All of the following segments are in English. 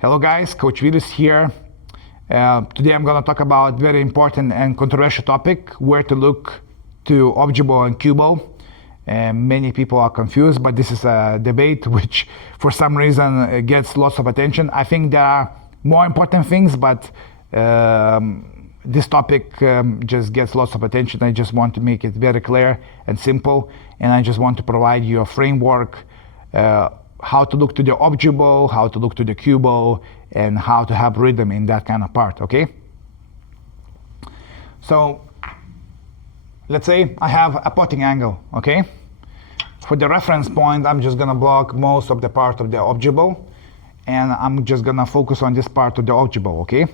Hello guys, Coach Vilius here. Today I'm going to talk about very important and controversial topic, where to look to objable and cubable. Many people are confused, but this is a debate which for some reason gets lots of attention. I think there are more important things, but this topic just gets lots of attention. I just want to make it very clear and simple, and I just want to provide you a framework how to look to the objable, how to look to the cubable, and how to have rhythm in that kind of part, okay? So let's say I have a potting angle, okay? For the reference point, I'm just gonna block most of the part of the objable, and I'm just gonna focus on this part of the objable, okay?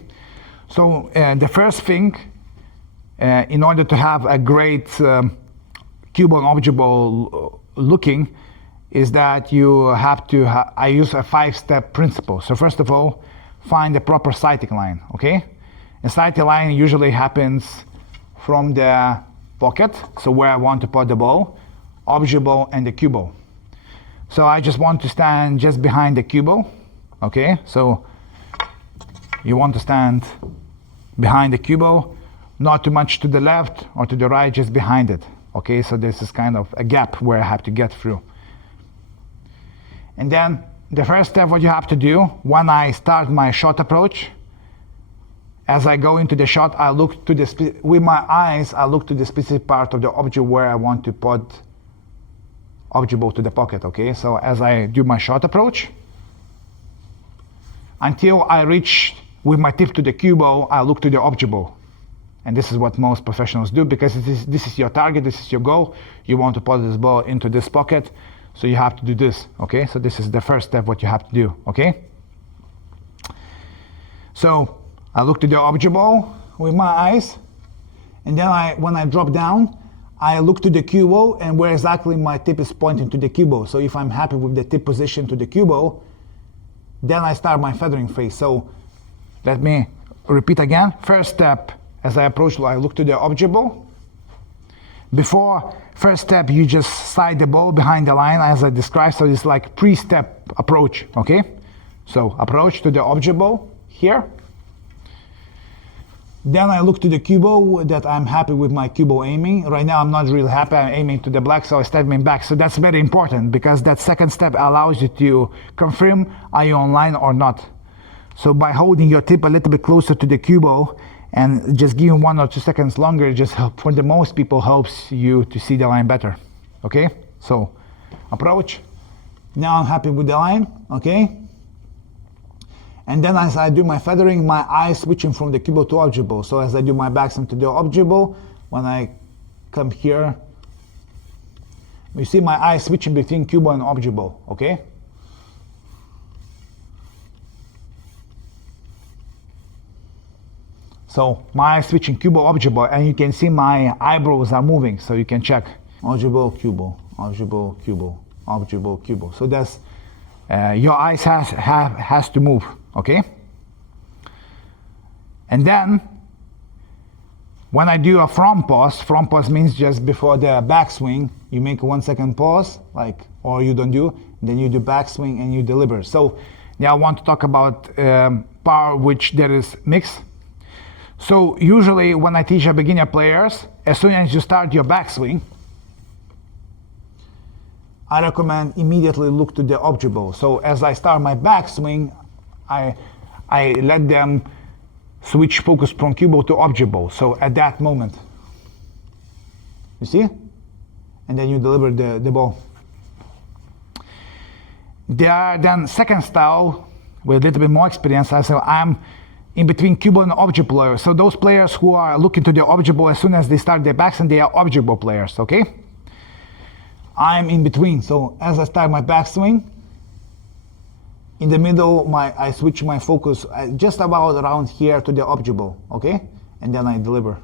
So the first thing, in order to have a great cubable and objable looking, is that you have to, I use a 5-step principle. So first of all, find the proper sighting line, okay? A sighting line usually happens from the pocket, so where I want to put the ball, objable and the cubable. So I just want to stand just behind the cubable, okay? So you want to stand behind the cubable, not too much to the left or to the right, just behind it, okay? So this is kind of a gap where I have to get through. And then the first step, what you have to do, when I start my shot approach, as I go into the shot, I look to the, with my eyes, I look to the specific part of the object where I want to put objable to the pocket, okay? So as I do my shot approach, until I reach with my tip to the cubable, I look to the objable. And this is what most professionals do, because this is your target, this is your goal. You want to put this ball into this pocket. So you have to do this, okay? So this is the first step, what you have to do, okay? So I look to the objable with my eyes, and then when I drop down, I look to the cubable and where exactly my tip is pointing to the cubable. So if I'm happy with the tip position to the cubable, then I start my feathering phase. So let me repeat again. First step, as I approach, I look to the objable. Before first step, you just slide the ball behind the line as I described. So it's like pre-step approach, okay? So approach to the objable here. Then I look to the cubable that I'm happy with my cubable aiming. Right now I'm not really happy, I'm aiming to the black, so I step in back. So that's very important, because that second step allows you to confirm are you on line or not. So by holding your tip a little bit closer to the cubable, and just giving 1 or 2 seconds longer, just help, for the most people, helps you to see the line better, okay? So, approach. Now I'm happy with the line, okay? And then as I do my feathering, my eyes switching from the cubable to objable. So as I do my backswing to the objable, when I come here, you see my eyes switching between cubable and objable, okay? So my eyes switching cubable, objable, and you can see my eyebrows are moving, so you can check. Objable, cubable, objable, cubable, objable, cubable. So that's, your eyes has to move, okay? And then, when I do a front pause means just before the backswing, you make a 1 second pause, like, or you don't do, then you do backswing and you deliver. So now I want to talk about power which there is mix. So usually when I teach a beginner players, as soon as you start your backswing, I recommend immediately look to the objable. So as I start my backswing, I let them switch focus from cubable to objable. So at that moment, you see? And then you deliver the ball. There are then second style with a little bit more experience. I say I'm in between cubable and objable players. So those players who are looking to the objable as soon as they start their backswing, they are objable players, okay? I'm in between. So as I start my backswing, in the middle, I switch my focus just about around here to the objable, okay? And then I deliver.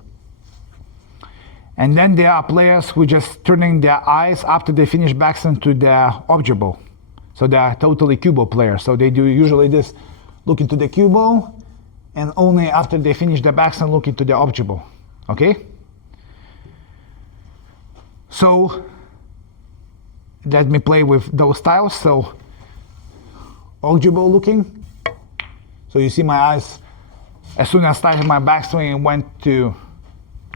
And then there are players who just turning their eyes after they finish backswing to the objable. So they are totally cubable players. So they do usually this, looking to the cubable, and only after they finish the backswing look into the objable, okay? So let me play with those styles. So objable looking, So you see my eyes, as soon as I started my backswing, it went to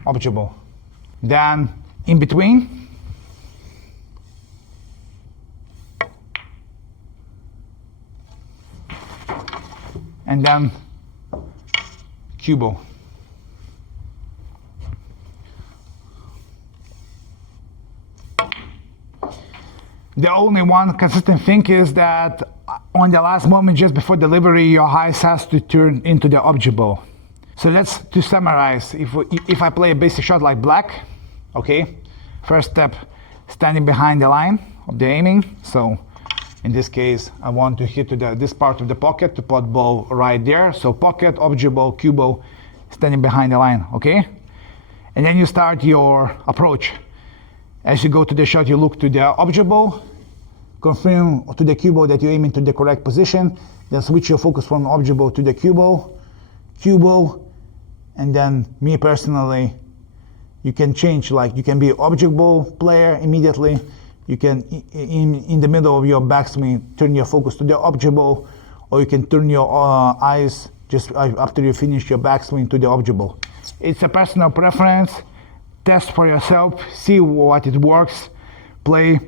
objable. Then in between, and then cubo. The only one consistent thing is that on the last moment, just before delivery, your eyes has to turn into the objable. So let's to summarize. If I play a basic shot like black, okay, first step, standing behind the line of the aiming. So in this case, I want to hit to this part of the pocket to put ball right there. So pocket, objable, cubo, standing behind the line, okay? And then you start your approach. As you go to the shot, you look to the objable, confirm to the cubo that you aim into the correct position, then switch your focus from objable to the cubo, and then me personally, you can change, like you can be objable player immediately, you can, in the middle of your backswing, turn your focus to the objable, or you can turn your eyes just after you finish your backswing to the objable. It's a personal preference. Test for yourself, see what it works, play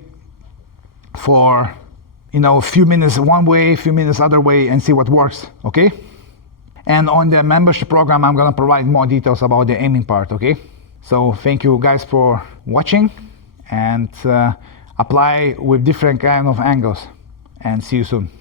for a few minutes one way, a few minutes other way, and see what works, okay? And on the membership program, I'm gonna provide more details about the aiming part, okay? So thank you guys for watching, and apply with different kind of angles, and see you soon.